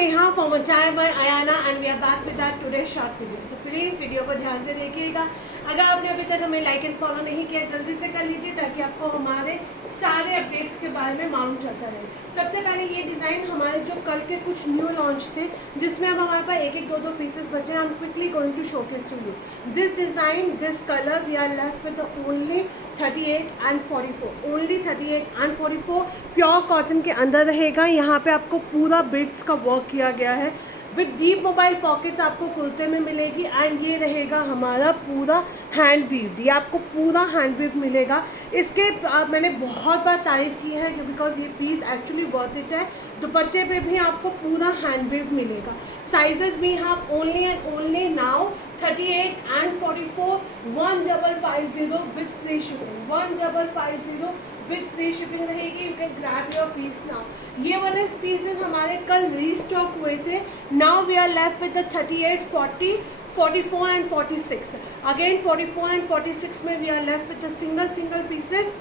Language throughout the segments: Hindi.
Neha from Chai by Ayana and we are back with that today short video. So please video को ध्यान से देखिएगा। अगर आपने अभी तक हमें लाइक एंड फॉलो नहीं किया जल्दी से कर लीजिए ताकि आपको हमारे सारे अपडेट्स के बारे में मालूम चलता रहे। सबसे पहले ये डिज़ाइन हमारे जो कल के कुछ न्यू लॉन्च थे जिसमें अब हमारे पास एक दो पीसेस बचे हैं। I am quickly going to showcase to you this design, this colour. We are left with only 38 and 44, only 38 and 44 pure cotton के अंदर रहेगा। यहाँ पे आपको पूरा बिट्स का वर्क किया गया है विद डीप मोबाइल पॉकेट्स आपको कुर्ते में मिलेगी एंड ये रहेगा हमारा पूरा हैंड वीव। ये आपको पूरा हैंड वीव मिलेगा। इसके मैंने बहुत बार तारीफ की है बिकॉज ये पीस एक्चुअली वर्थ इट है। दुपट्टे पे भी आपको पूरा हैंड वीव मिलेगा। साइजेस भी आप only and only now 38 and 44 1550 with free shipping, 1550 with free shipping रहेगी। You can grab your piece now. ये वाले पीसेस हमारे कल रीस्टॉक हुए थे। Now we are left with the 38, 40, 44 and 46। Again 44 and 46 में we are left with the single pieces.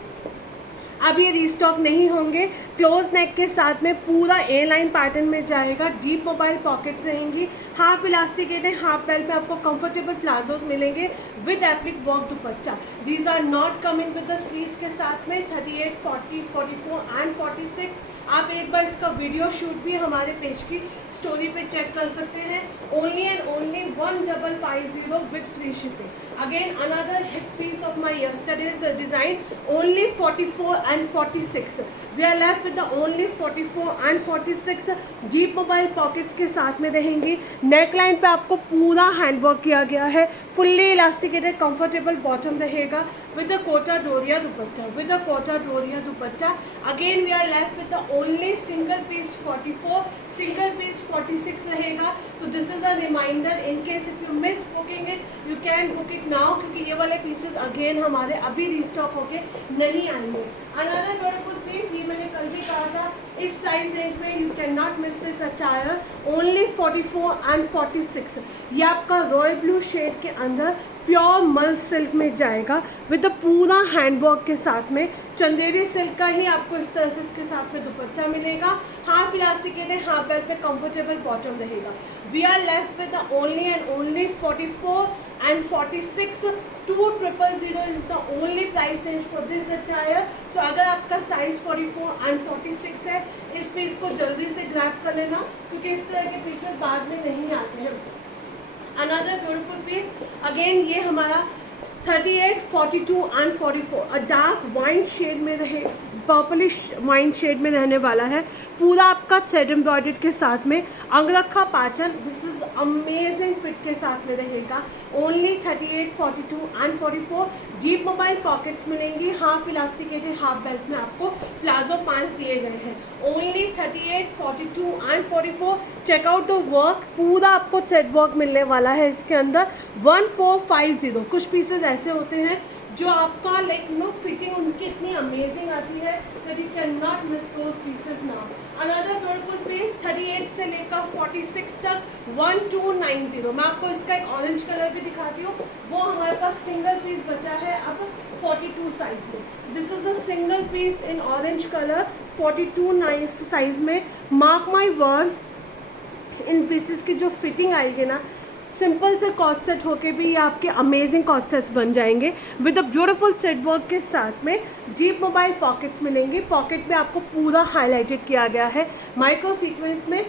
अब ये रीस्टॉक नहीं होंगे। क्लोज नेक के साथ में पूरा ए लाइन पैटर्न में जाएगा। डीप मोबाइल पॉकेट्स रहेंगी। हाफ इलास्टिकेटेड हाफ बेल्ट में आपको कंफर्टेबल प्लाजोस मिलेंगे with applique work dupatta. These are not coming with the sleeves के साथ में। 38, 40, 44 एंड 46। आप एक बार इसका वीडियो शूट भी हमारे पेज की स्टोरी पे चेक कर सकते हैं। Only and only 1550 with free shipping. Again another hit piece of my yesterday's design, only 44 and 46. We are left with the only 44 and 46 deep mobile pockets के साथ में रहेंगी। नेक लाइन पे आपको पूरा हैंडवर्क किया गया है। फुल्ली इलास्टिकेटेड कंफर्टेबल बॉटम रहेगा with the Kota Doria dupatta, with the Kota Doria dupatta. Again we are left with the only single piece 44, single piece 46 रहेगा। So this is a reminder in case if you miss booking it you can book it now, क्योंकि ये वाले पीसेस अगेन हमारे अभी रीस्टॉक होके नहीं आएंगे। अनदर ब्यूटीफुल पीस, ये मैंने कल भी कहा था, इस प्राइस रेंज में you can not miss this attire. Only 44 and 46। ये आपका रॉयल ब्लू शेड के अंदर प्योर मल सिल्क में जाएगा विद द पूरा हैंडवर्क के साथ में। चंदेरी सिल्क का ही आपको इस तरह से इसके साथ में दुपट्टा मिलेगा। हाफ इलास्टिकेटेड हाफ बेल्ट पे कंफर्टेबल बॉटम रहेगा। We are left with the only and only 44 and 46। 2000 is the only price range for this attire। So अगर आपका साइज 44 and 46 है, इस पीस को जल्दी से ग्रैब कर लेना क्योंकि इस तरह के पीसेस बाद में नहीं आते हैं। अनदर ब्यूटीफुल पीस, अगेन ये हमारा 38, 42 and 44 a dark wine shade में रहे, पर्पलिश वाइन शेड में रहने वाला है। पूरा आपका थ्रेड एम्ब्रॉयडर्ड के साथ में angrakha pattern. This is amazing fit के साथ में रहेगा। Only 38, 42 and 44 deep mobile pockets मिलेंगी। हाफ इलास्टिकेटेड हाफ बेल्ट में आपको प्लाजो पैंट्स दिए गए हैं। Only 38, 42 and 44। Check out the work, पूरा आपको थ्रेड वर्क मिलने वाला है इसके अंदर। 1450। कुछ पीसेस ऐसे होते हैं जो आपका लाइक फिटिंग उनकी इतनी अमेजिंग आती है that you can not miss those pieces now. Another beautiful piece 38 से लेकर 46 तक 1290। मैं आपको इसका एक ऑरेंज कलर भी दिखाती हूँ, वो हमारे पास सिंगल पीस बचा है अब 42 साइज में। This is a single piece in orange colour 42 size में। मार्क माई वर्ड, इन पीसेस की जो फिटिंग आएगी ना, सिंपल से कॉट सेट होके भी ये आपके अमेजिंग कॉट सेट्स बन जाएंगे with a beautiful thread work के साथ में। डीप मोबाइल पॉकेट्स मिलेंगे। पॉकेट में आपको पूरा हाईलाइटेड किया गया है माइक्रो सीक्वेंस में।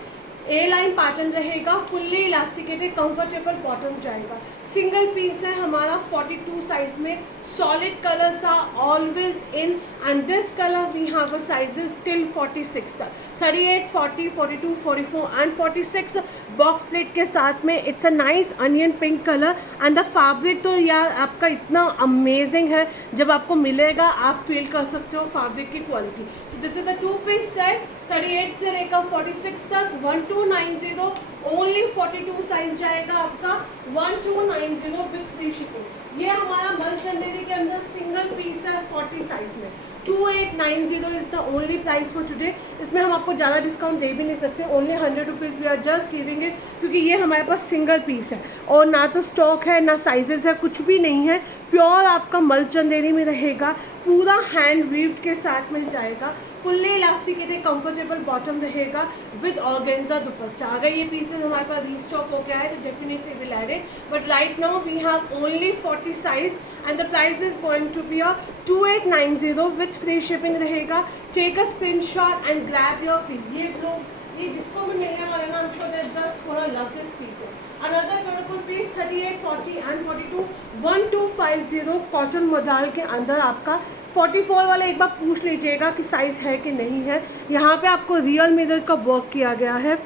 ए लाइन पैटर्न रहेगा। फुल्ली इलास्टिकेटेड कंफर्टेबल बॉटम जाएगा। सिंगल पीस है हमारा 42 साइज में। Solid colours are always in and this colour we have a sizes till 46 तक। 38, 40, 42, 44 एंड 46 बॉक्स प्लेट के साथ में। It's a nice onion pink colour and the fabric तो यार आपका इतना अमेजिंग है, जब आपको मिलेगा आप फील कर सकते हो फैब्रिक की quality. So this is the 2 piece set 38 से लेकर 46 तक 1290। ओनली 42 साइज जाएगा आपका 1290 विद फ्री शिपिंग। ये हमारा मल चंदेरी के अंदर सिंगल पीस है 40 साइज में। 2890 is the only price for today. इसमें हम आपको ज़्यादा डिस्काउंट दे भी नहीं सकते। Only 100 rupees we are just giving it, क्योंकि ये हमारे पास सिंगल पीस है और ना तो स्टॉक है ना साइजेस है, कुछ भी नहीं है। प्योर आपका मल चंदेरी में रहेगा। पूरा हैंड वीव्ड के साथ में जाएगा। फुल्ली इलास्टिकेटेड कंफर्टेबल बॉटम रहेगा विद ऑर्गेन्जा दुपट्टा। अगर ये पीसेज हमारे पास रीस्टॉक हो गया है तो definitely will add it, but right now we have only 40 size and the price is going to be 2890 with free shipping रहेगा। Take a screenshot and grab your piece. ये लोग ये जिसको भी मिलने वाला ना, I am sure that just gonna love this piece. Another beautiful piece 38, 40 and 42 1250 cotton model के अंदर आपका 44 वाले एक बार पूछ लीजिएगा कि साइज़ है कि नहीं है। यहाँ पे आपको रियल मिरर का वर्क किया गया है,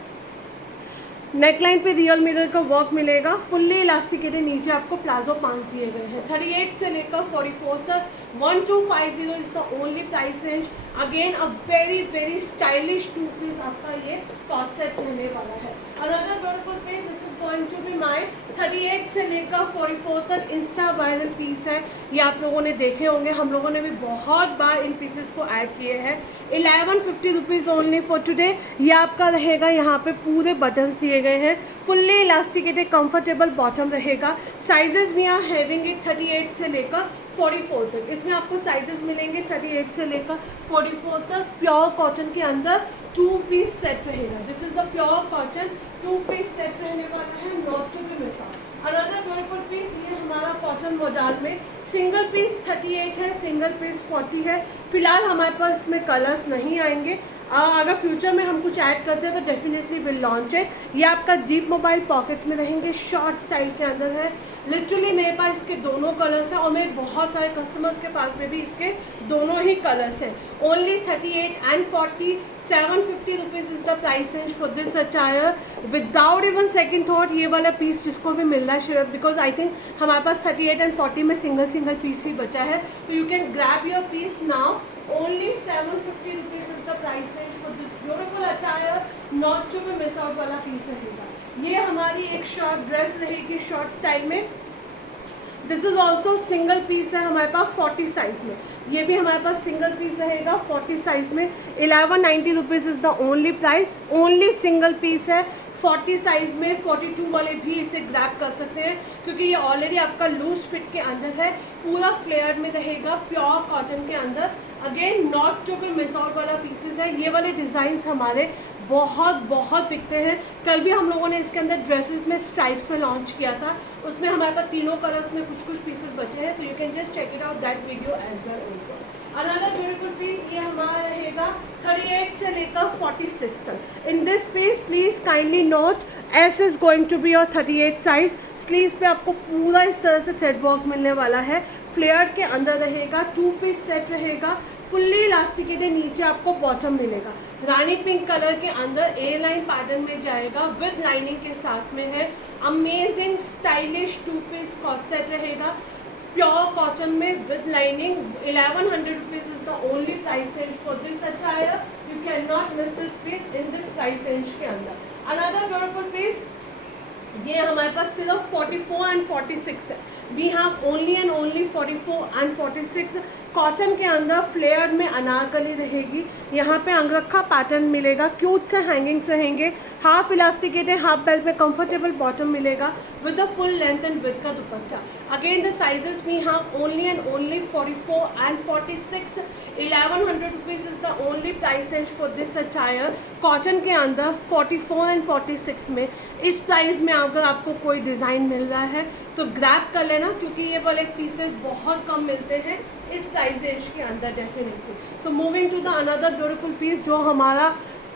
नेकलाइन पे रियल मिरर का वर्क मिलेगा, फुल्ली इलास्टिकेटेड, नीचे आपको प्लाजो पांच दिए गए हैं। 38 से लेकर 44 तक 1250 is the only price range. Again a very very stylish two piece आपका ये कॉट सेट रहने वाला है। Another beautiful piece, this is going to be my 38 से लेकर 44 तक इंस्टा वायरल पीस है। ये आप लोगों ने देखे होंगे, हम लोगों ने भी बहुत बार इन पीसेस को ऐड किए हैं। 1150 रुपीज़ ओनली फॉर टुडे। ये आपका रहेगा, यहाँ पे पूरे बटन्स दिए गए हैं, फुल्ली इलास्टिकेटेड कंफर्टेबल बॉटम रहेगा। Sizes we are having it 38 से लेकर 44 तक। इसमें आपको साइजेस मिलेंगे 38 से लेकर 44 तक। प्योर कॉटन के अंदर 2 पीस सेट रहेगा। This is a pure cotton 2 piece set रहने वाला है, not to be miss out. Another beautiful piece, ये हमारा कॉटन मॉडल में सिंगल पीस 38 है, सिंगल पीस 40 है। फिलहाल हमारे पास इसमें कलर्स नहीं आएंगे, अगर फ्यूचर में हम कुछ ऐड करते हैं तो डेफिनेटली विल लॉन्च इट। ये आपका डीप मोबाइल पॉकेट्स में रहेंगे, शॉर्ट स्टाइल के अंदर है। लिटरली मेरे पास इसके दोनों कलर्स हैं और मेरे बहुत सारे कस्टमर्स के पास में भी इसके दोनों ही कलर्स हैं। Only 38 and 40, 750 rupees is the price range for this attire. Without even second thought ये वाला पीस जिसको भी मिल रहा है शेयर, बिकॉज आई थिंक हमारे पास 38 एंड 40 में सिंगल पीस ही बचा है, तो you can grab your piece now. Only 750 rupees is the price range for this beautiful attire, not to be miss out वाला पीस रहेगा। ये हमारी एक शॉर्ट ड्रेस रहेगी शॉर्ट स्टाइल में। This is also single piece है हमारे पास 40 साइज में। ये भी हमारे पास सिंगल पीस रहेगा 40 साइज में। 1190 rupees is the only price. Only single piece है 40 साइज में। 42 वाले भी इसे ग्रैब कर सकते हैं क्योंकि ये ऑलरेडी आपका लूज फिट के अंदर है, पूरा फ्लेयर में रहेगा, प्योर कॉटन के अंदर। Again not to be miss out वाला पीसेस है। ये वाले डिज़ाइंस हमारे बहुत बिकते हैं। कल भी हम लोगों ने इसके अंदर ड्रेसेस में स्ट्राइप्स में लॉन्च किया था, उसमें हमारे पास तीनों कलर्स में कुछ पीसेस बचे हैं, तो you can just check it out that video as well also. Another beautiful piece, ये हमारा रहेगा 38 से लेकर 46 तक। In this piece please kindly note, S is going to be your 38 size. Sleeves पे आपको पूरा इस तरह से थ्रेड वर्क मिलने वाला है, फ्लेयर के अंदर रहेगा, 2 पीस सेट रहेगा, फुल्ली इलास्टिकेटेड, नीचे आपको बॉटम मिलेगा। रानी पिंक कलर के अंदर ए लाइन पैटर्न में जाएगा, विद लाइनिंग के साथ में है। Amazing stylish 2 piece co-ord set रहेगा, प्योर कॉटन में with lining. 1100 rupees is the only price range for this attire. You can not miss this piece in this price range के अंदर। अनदर ब्यूटीफुल पीस, ये हमारे पास सिर्फ 44 एंड 46 है। We have only and only 44 and 46। Cotton के अंदर फ्लेयर में अनारकली रहेगी, यहाँ पे अंगरखा पैटर्न मिलेगा, क्यूट से हैंगिंग्स रहेंगे, हाफ इलास्टिकेटेड, हाफ बेल्ट में कंफर्टेबल बॉटम मिलेगा with the full length and with का dupatta. Again the sizes we have only and only 44 and 46। 1100 rupees is the only price range for this attire. Cotton के अंदर 44 एंड 46 में, इस प्राइस में अगर आपको कोई डिज़ाइन मिल रहा है तो ग्रैब कर लेना, क्योंकि ये वाले पीसेस बहुत कम मिलते हैं इस प्राइस रेंज के अंदर definitely. So moving to the another beautiful piece, जो हमारा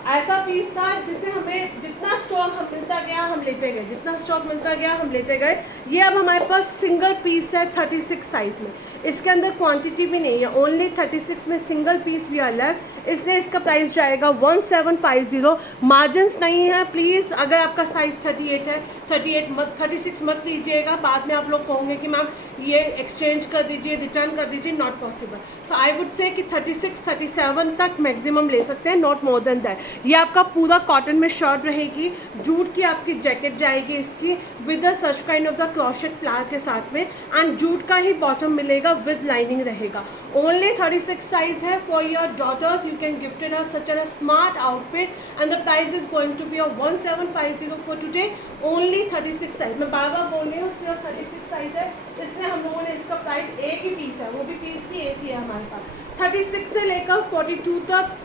ऐसा पीस था जिसे हमें जितना स्टॉक हम मिलता गया हम लेते गए, जितना स्टॉक मिलता गया हम लेते गए। ये अब हमारे पास सिंगल पीस है 36 साइज़ में, इसके अंदर क्वांटिटी भी नहीं है, ओनली 36 में सिंगल पीस भी अलग, इसलिए इसका प्राइस जाएगा 1750। मार्जिन्स नहीं है प्लीज़, अगर आपका साइज़ 38 है 36 मत लीजिएगा, बाद में आप लोग कहोगे कि मैम ये एक्सचेंज कर दीजिए, रिटर्न कर दीजिए, नॉट पॉसिबल। तो आई वुड से कि 36 37 तक मैक्सिमम ले सकते हैं, नॉट मोर देन दैट। ये आपका पूरा कॉटन में शर्ट रहेगी, जूट की आपकी जैकेट जाएगी इसकी with a such kind of the crochet flower के साथ में, एंड जूट का ही बॉटम मिलेगा विद लाइनिंग रहेगा। ओनली 36 साइज है for your daughters, you can gift it such a smart outfit and the price is going to be 1750 for today. Only 36 size, मैं बार बार बोल रही हूँ, सिर्फ 36 साइज है, इसलिए हम लोगों ने इसका प्राइस एक ही पीस है, वो भी पीस की एक ही है हमारे पास। 36 से लेकर 42 तक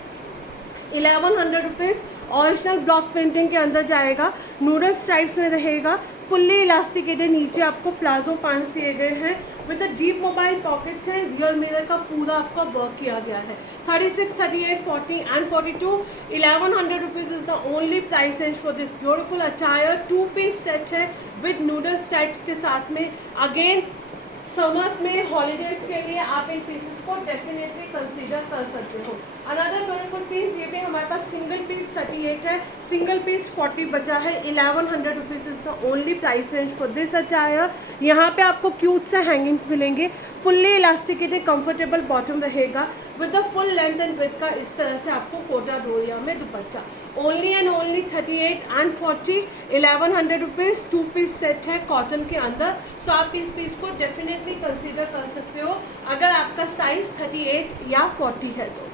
1100 रुपीज़ ओरिजिनल ब्लॉक प्रिंटिंग के अंदर जाएगा, नूडल स्ट्राइप्स में रहेगा, फुल्ली इलास्टिकेटेड, नीचे आपको प्लाजो पैंट्स दिए गए हैं with the deep mobile pockets है, रियल मिरर का पूरा आपका वर्क किया गया है। 36, 38, 40 and 42 1100 rupees is the only price range for this beautiful attire. 2 piece set है विद नूडल स्ट्राइप्स के साथ में। अगेन समर्स में हॉलीडेज के लिए आप इन पीसेस को डेफिनेटली कंसीडर कर सकते हो। अनदर ब्यूटीफुल पीस, ये भी हमारे पास सिंगल पीस 38 है, सिंगल पीस 40 बचा है। 1100 rupees is the only price range for this attire. यहाँ पे आपको क्यूट से हैंगिंग्स मिलेंगे, फुल्ली इलास्टिकेटेड कंफर्टेबल बॉटम रहेगा with the full length and width का इस तरह से आपको कोटा डोरिया में दुपट्टा। Only and only 38 and 40 1100 rupees. 2 piece set है कॉटन के अंदर, सो आप इस पीस को डेफिनेटली कंसीडर कर सकते हो अगर आपका साइज 38 या 40 है तो।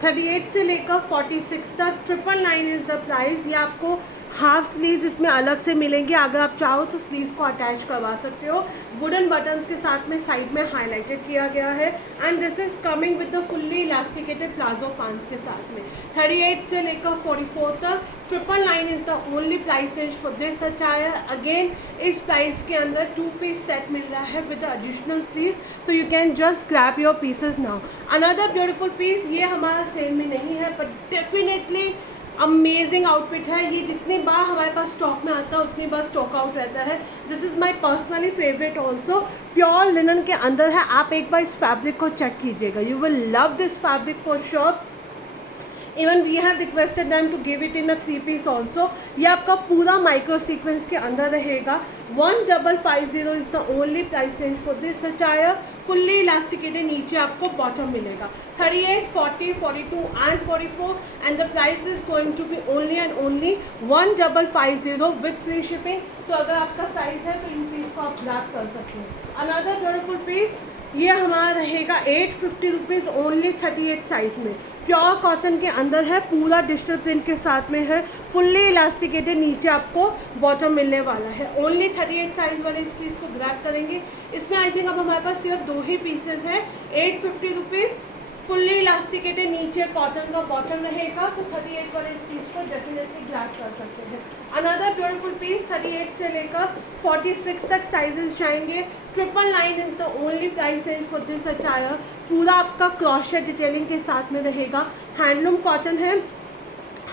38 से लेकर 46 तक 999 इज़ द प्राइस। ये आपको हाफ स्लीव्स इसमें अलग से मिलेंगे, अगर आप चाहो तो स्लीव्स को अटैच करवा सकते हो। वुडन बटन्स के साथ में साइड में हाईलाइटेड किया गया है and this is coming with the fully elasticated palazzo pants के साथ में। 38 से लेकर 44 तक 999 is the only price range for this attire. Again इस प्राइस के अंदर 2 पीस सेट मिल रहा है विद एडिशनल स्लीव्स, तो you can just grab your pieces now. Another beautiful piece, ये हमारा सेल में नहीं है बट डेफिनेटली अमेजिंग आउटफिट है। ये जितनी बार हमारे पास स्टॉक में आता है उतनी बार स्टॉक आउट रहता है। This is my personally favourite also. Pure linen के अंदर है, आप एक बार इस फैब्रिक को चेक कीजिएगा, you will love this fabric for sure. Even we have requested them to give it in a 3 piece also. ये आपका पूरा माइक्रो सीक्वेंस के अंदर रहेगा। 1550 is the only price range for this attire. Fully elasticated, नीचे आपको बॉटम मिलेगा। 38, 40, 42 and 44 and the price is going to be only and only 1550 with free shipping. So अगर आपका साइज है तो इन पीस को आप ग्रैब कर सकते हैं। अनदर ब्यूटीफुल पीस, ये हमारा रहेगा 850 रुपीज़ ओनली 38 साइज़ में। प्योर कॉटन के अंदर है, पूरा डिजिटल प्रिंट के साथ में है, फुल्ली इलास्टिकेटेड, नीचे आपको बॉटम मिलने वाला है। ओनली 38 साइज़ वाले इस पीस को ग्रैब करेंगे। इसमें आई थिंक अब हमारे पास सिर्फ 2 ही पीसेस हैं। 850 रुपीज़, फुल्ली इलास्टिकेटेड, नीचे कॉटन का बॉटम रहेगा। सो 38 वाले इस पीस को डेफिनेटली ग्रैब कर सकते हैं। अनदर ब्यूटीफुल पीस, 38 से लेकर 46 तक साइजेस जाएंगे। 999 is the only price range for this attire. पूरा आपका क्रोशेट डिटेलिंग के साथ में रहेगा, हैंडलूम कॉटन है,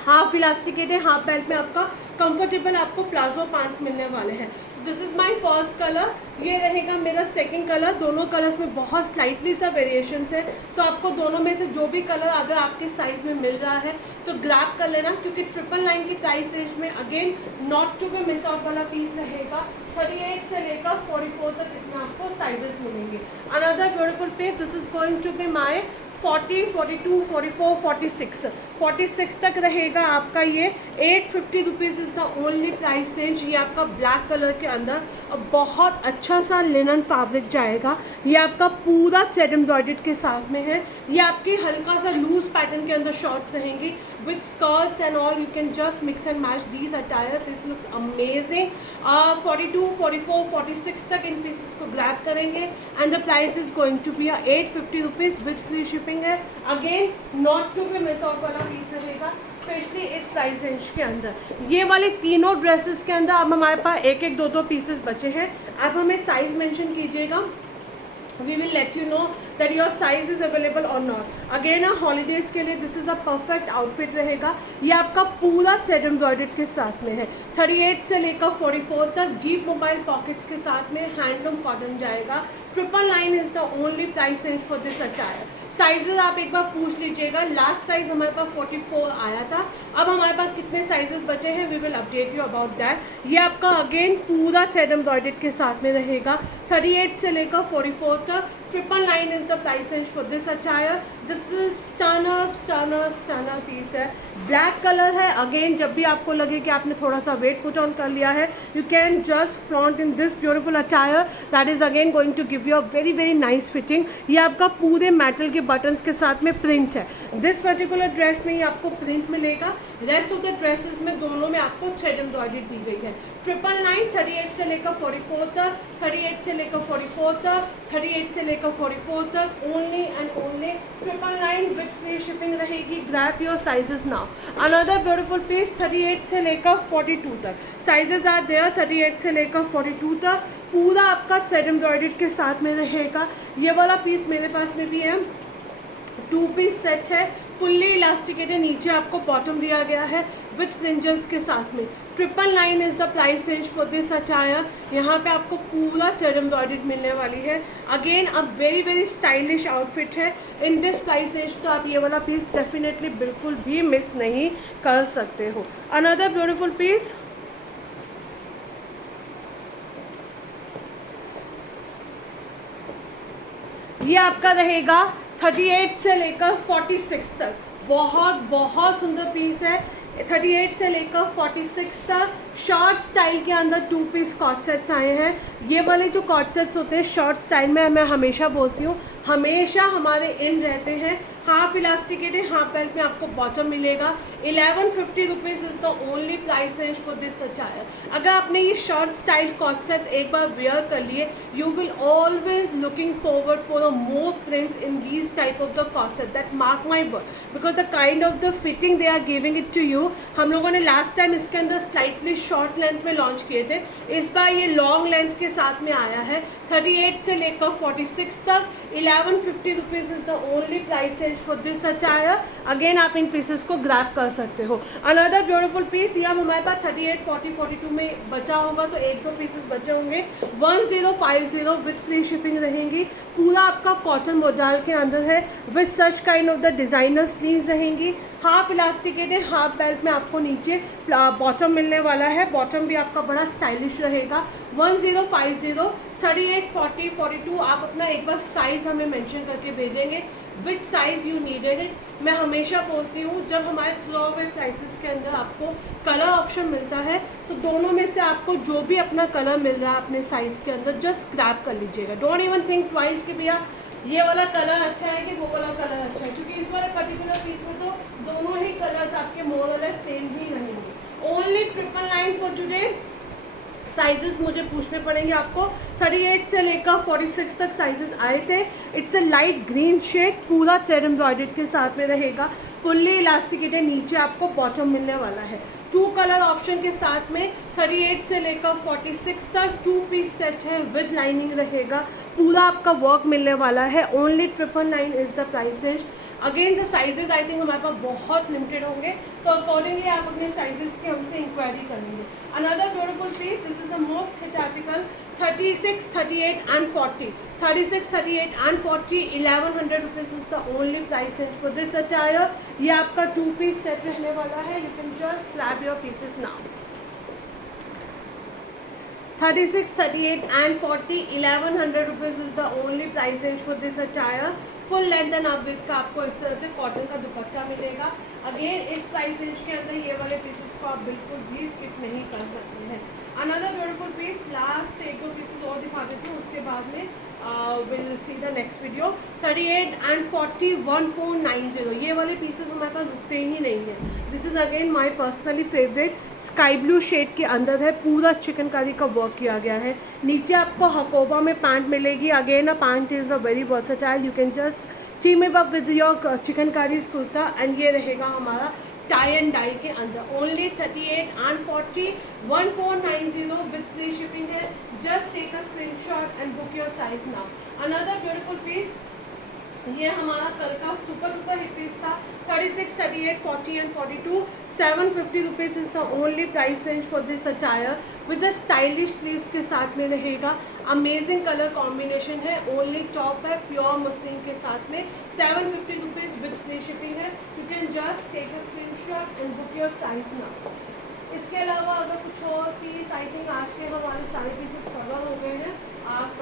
हाफ इलास्टिकेटेड, हाफ बेल्ट में आपका कंफर्टेबल आपको प्लाजो पैंट्स मिलने वाले हैं। So this is my first colour, ये रहेगा मेरा सेकंड कलर। दोनों कलर्स में बहुत स्लाइटली सा वेरिएशंस है, सो आपको दोनों में से जो भी कलर अगर आपके साइज़ में मिल रहा है तो ग्रैब कर लेना, क्योंकि 999 की प्राइस रेंज में again not to be miss out वाला पीस रहेगा। 38 से लेकर 44 तक इसमें आपको साइजेस मिलेंगे। Another beautiful piece, this is going to be my 40, 42, 44, 46, 46 तक रहेगा आपका ये। 850 rupees is the only price range. ये आपका ब्लैक कलर के अंदर और बहुत अच्छा सा लिनन फैब्रिक जाएगा। ये आपका पूरा थ्रेड एम्ब्रॉयडर्ड के साथ में है। ये आपकी हल्का सा लूज पैटर्न के अंदर शॉर्ट्स रहेंगी with skirts and all. You can just mix and match these attire, this looks amazing. 42, 44, 46 तक इन पीसेस को ग्रैब करेंगे and the price is going to be 850 rupees with free shipping है। Again not to be miss out वाला पीस रहेगा, स्पेशली इस प्राइस रेंज के अंदर। ये वाले तीनों ड्रेसेस के अंदर अब हमारे पास एक एक 2-2 पीसेस बचे हैं। आप हमें साइज मेंशन कीजिएगा, we will let you know that your size is available or not. Again holidays के लिए this is a perfect outfit रहेगा। ये आपका पूरा थ्रेड एम्ब्रॉयडर्ड के साथ में है। 38 से लेकर 44 तक डीप मोबाइल पॉकेट्स के साथ में हैंडलूम कॉटन जाएगा। 999 is the only price range for this attire. Sizes आप एक बार पूछ लीजिएगा, लास्ट साइज हमारे पास 44 आया था, अब हमारे पास कितने साइजेस बचे हैं, we will update you about that. ये आपका अगेन पूरा थ्रेड एम्ब्रॉयडर्ड के साथ में रहेगा। 38 से लेकर 44 तक 999 is the price range for this attire. This is stunner piece है, ब्लैक कलर है। अगेन जब भी आपको लगे कि आपने थोड़ा सा वेट पुट ऑन कर लिया है, you can just flaunt in this beautiful attire that is again going to give you a very very nice fitting. ये आपका पूरे मेटल के बटन्स के साथ में प्रिंट है। दिस पर्टिकुलर ड्रेस में ही आपको प्रिंट मिलेगा, रेस्ट ऑफ द ड्रेसेस में दोनों में आपको थ्रेड एम्ब्रॉयडरी दी गई है। 999, 38 से लेकर 44 तक, 38 से लेकर 44 तक, 38 से लेकर 44 तक, only and only 999 with free shipping रहेगी. Grab your sizes now. Another beautiful piece 38 से लेकर 42 तक साइजेस आर देयर. 38 से लेकर 42 तक पूरा आपका थ्रेड एम्ब्रॉयडर्ड के साथ में रहेगा. ये वाला पीस मेरे पास में भी है. 2 पीस सेट है, फुल्ली इलास्टिकेटेड. नीचे आपको बॉटम दिया गया है विथ फ्रिंजल्स के साथ में. 999 is the price range for this attire. यहाँ पे आपको पूरा थ्रेड एम्ब्रॉयडर्ड मिलने वाली है. Again a very very stylish outfit है इन दिस प्राइस रेंज. तो आप ये वाला पीस डेफिनेटली बिल्कुल भी मिस नहीं कर सकते हो. अनदर ब्यूटीफुल पीस, ये आपका रहेगा 38 से लेकर 46 तक. बहुत बहुत सुंदर पीस है. 38 से लेकर 46 तक शॉर्ट स्टाइल के अंदर 2 पीस कॉट सेट्स आए हैं. ये वाले जो कॉट सेट्स होते हैं शॉर्ट स्टाइल में, मैं हमेशा बोलती हूँ, हमेशा हमारे इन रहते हैं. हाफ इलास्टिकेटेड, हाफ बेल्ट में आपको बॉटम मिलेगा. 1150 rupees is the only price range for this attire. अगर आपने ये शॉर्ट स्टाइल कॉट सेट्स एक बार वेयर कर लिए, you will always looking forward for a more prints in these type of the co-ord set. That mark my word, because the kind of the fitting they are giving it to you. हम लोगों ने लास्ट टाइम इसके अंदर स्लाइटली शॉर्ट लेंथ में लॉन्च किए थे. इस बार ये लॉन्ग लेंथ के साथ में आया है. 38 से लेकर 46 तक 1150 rupees is the only price range for this attire. Again आप इन पीसेस को ग्रैब कर सकते हो. अनदर ब्यूटीफुल पीस, ये हमारे पास 38, 40, 42 में बचा होगा, तो 1-2 पीसेस बचे होंगे. 1050 विथ फ्री शिपिंग रहेंगी. पूरा आपका कॉटन मोजाल के अंदर है with such kind of the designer sleeves रहेंगी. हाफ इलास्टिकेटेड, हाफ बेल्ट में आपको नीचे बॉटम मिलने वाला है. बॉटम भी आपका बड़ा स्टाइलिश रहेगा. 1050, 38, 40, 42. आप अपना एक बार साइज़ हमें मेंशन करके भेजेंगे विच साइज़ यू नीडेड इट. मैं हमेशा बोलती हूँ, जब हमारे थ्रो अवे प्राइसेस के अंदर आपको कलर ऑप्शन मिलता है, तो दोनों में से आपको जो भी अपना कलर मिल रहा है अपने साइज़ के अंदर, जस्ट ग्रैब कर लीजिएगा. डोंट इवन थिंक ट्वाइस कि भैया ये वाला कलर अच्छा है कि वो वाला कलर अच्छा है, क्योंकि इस वाले पर्टिकुलर पीस में तो दोनों ही कलर्स आपके मोर और लेस सेम ही रहेंगे. Only 999 for today. साइजेस मुझे पूछने पड़ेंगे आपको. 38 से लेकर 46 तक साइजेस आए थे. It's a light green shade, पूरा थ्रेड एम्ब्रॉयडर्ड के साथ में रहेगा. फुल्ली इलास्टिकेटेड, नीचे आपको बॉटम मिलने वाला है. 2 कलर ऑप्शन के साथ में 38 से लेकर 46 तक 2 पीस सेट है विद लाइनिंग रहेगा. पूरा आपका वर्क मिलने वाला है. Only 999 is the price range. Again the sizes I think हमारे पास बहुत लिमिटेड होंगे, तो अकॉर्डिंगली आप अपने साइजेस की हमसे इंक्वायरी करेंगे. Another beautiful piece, this is the most hit article. 36, 38 and 40. 36, 38 and 40 1100 rupees is the only price range for this attire. ये आपका 2 पीस सेट रहने वाला है. You can just grab your pieces now. 36, 38 and 40 1100 rupees is the only price range for this attire. Full length and up with का आपको इस तरह से कॉटन का दुपट्टा मिलेगा. अगेन इस प्राइस रेंज के अंदर ये वाले पीसेस को आप बिल्कुल भी स्किप नहीं कर सकते हैं. Another beautiful piece, last 1-2 pieces और दिखा देती हूँ, उसके बाद में will see the next video. 38 and 40 1490. ये वाले पीसेस हमारे पास रुकते ही नहीं हैं. This is again my personally favourite. Sky blue shade के अंदर है. पूरा चिकनकारी का वर्क किया गया है. नीचे आपको हकोबा में पैंट मिलेगी. Again a pant is a very versatile. You can just team it up with your chikankari kurta. And ये रहेगा हमारा टाई एंड डाई के अंदर. Only 38 and 40 1490 with free shipping है. Just take a screenshot and book your size now. Another beautiful piece, ये हमारा कल का सुपर डुपर हिट पीस था. 36, 38, 40 and 42 750 rupees is the only price range for this attire with the stylish sleeves के साथ में रहेगा. अमेजिंग कलर कॉम्बिनेशन है. ओनली टॉप है प्योर मसलिन के साथ में. 750 रुपीज़ विद फ्री शिपिंग है. You can just take a screenshot and book your size now. इसके अलावा अगर कुछ और पीस, आई थिंक आज के हमारे सारे पीसेस कवर हो गए हैं. आप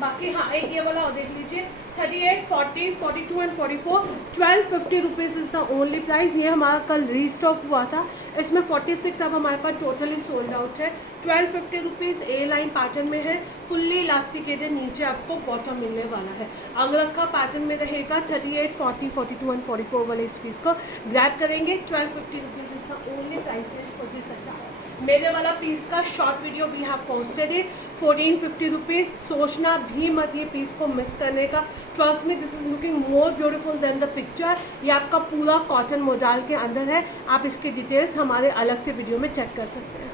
बाकी हाँ एक ये वाला और देख लीजिए. 38, 40, 42 and 44 1250 rupees is the only price. ये हमारा कल रीस्टॉक हुआ था. इसमें 46 अब हमारे पास टोटली सोल्ड आउट है. 1250 रुपीज़ ए लाइन पैटर्न में है. फुल्ली इलास्टिकेटेड, नीचे आपको बॉटम मिलने वाला है. अंगरखा पैटर्न में रहेगा. 38, 40, 42 एंड 44 वाले इस पीस को ग्रैब करेंगे. 1250 rupees is the only price for this attire. मेरे वाला पीस का short video we have posted it 1450 rupees. सोचना भी मत ये पीस को मिस करने का। Trust me, this is looking more beautiful than the picture. ये आपका पूरा कॉटन मोजाल के अंदर है। आप इसकी डिटेल्स हमारे अलग से वीडियो में चेक कर सकते हैं।